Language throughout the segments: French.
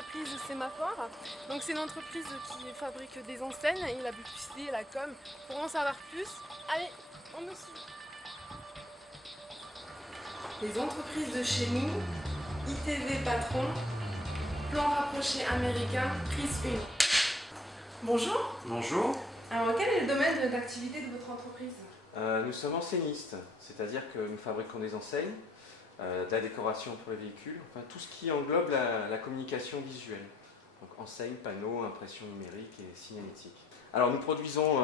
l'entreprise Sémaphore. Donc c'est une entreprise qui fabrique des enseignes et la publicité et la com. Pour en savoir plus, allez, on me suit. Les entreprises de chez nous, ITV Patron, plan rapproché américain, prise 1. Bonjour. Bonjour. Alors quel est le domaine d'activité de votre entreprise? Nous sommes enseignistes, c'est-à-dire que nous fabriquons des enseignes, de la décoration pour les véhicules, enfin tout ce qui englobe la communication visuelle. Donc enseignes, panneaux, impression numérique et signalétique. Alors nous produisons,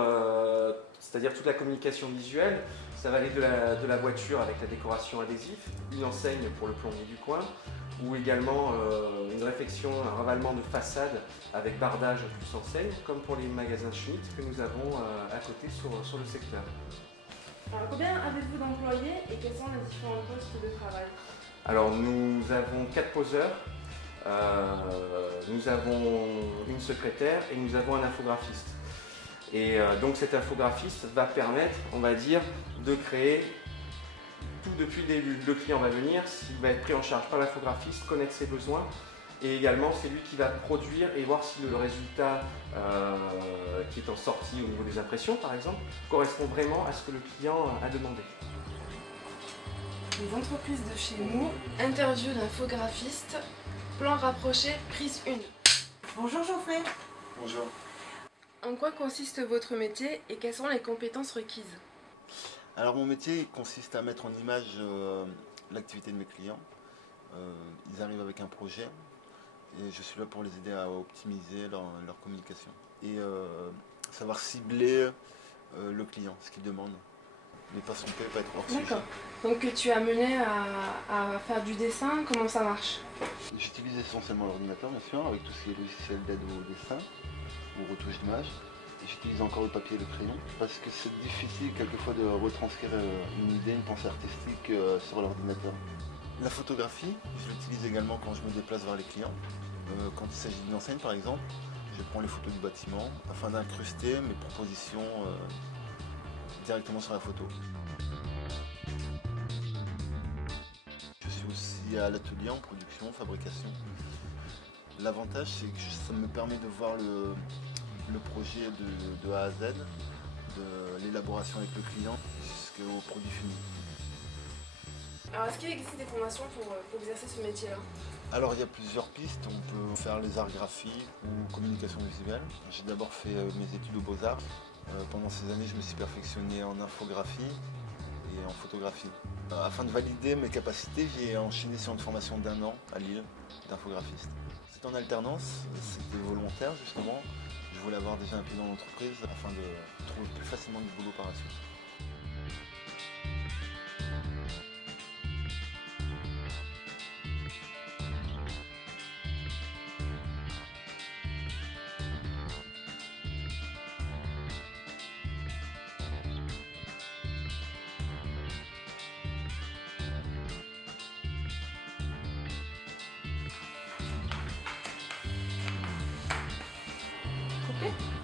c'est-à-dire toute la communication visuelle, ça va aller de la voiture avec la décoration adhésive, une enseigne pour le plombier du coin, ou également une réfection, un ravalement de façade avec bardage plus enseigne, comme pour les magasins Schmitt que nous avons à côté sur le secteur. Alors, combien avez-vous d'employés et quels sont les différents postes de travail? Alors nous avons 4 poseurs, nous avons une secrétaire et nous avons un infographiste. Et donc cet infographiste va permettre, on va dire, de créer tout depuis le début. Le client va venir, il va être pris en charge par l'infographiste, connaître ses besoins, et également c'est lui qui va produire et voir si le résultat qui est en sortie au niveau des impressions par exemple correspond vraiment à ce que le client a demandé. Les entreprises de chez nous, interview d'infographiste, plan rapproché, prise 1. Bonjour Geoffrey. Bonjour. En quoi consiste votre métier et quelles sont les compétences requises? Alors mon métier consiste à mettre en image l'activité de mes clients. Ils arrivent avec un projet et je suis là pour les aider à optimiser leur communication et savoir cibler le client, ce qu'il demande. Ne pas se tromper, pas être hors sujet. D'accord. Donc tu es amené à faire du dessin, comment ça marche? J'utilise essentiellement l'ordinateur bien sûr, avec tous ces logiciels d'aide au dessin, ou retouche d'image. J'utilise encore le papier et le crayon parce que c'est difficile quelquefois de retranscrire une idée, une pensée artistique sur l'ordinateur. La photographie, je l'utilise également quand je me déplace vers les clients. Quand il s'agit d'une enseigne par exemple, je prends les photos du bâtiment afin d'incruster mes propositions directement sur la photo. Je suis aussi à l'atelier en production, fabrication. L'avantage c'est que ça me permet de voir le projet de A à Z, de l'élaboration avec le client jusqu'au produit fini. Alors est-ce qu'il existe des formations pour exercer ce métier-là? Alors il y a plusieurs pistes, on peut faire les arts graphiques ou communication visuelle. J'ai d'abord fait mes études aux Beaux-Arts. Pendant ces années je me suis perfectionné en infographie et en photographie. Afin de valider mes capacités, j'ai enchaîné sur une formation d'1 an à Lille d'infographiste. C'était en alternance, c'était volontaire justement. Je voulais avoir déjà un pied dans l'entreprise afin de trouver plus facilement du boulot par la suite. Coupé?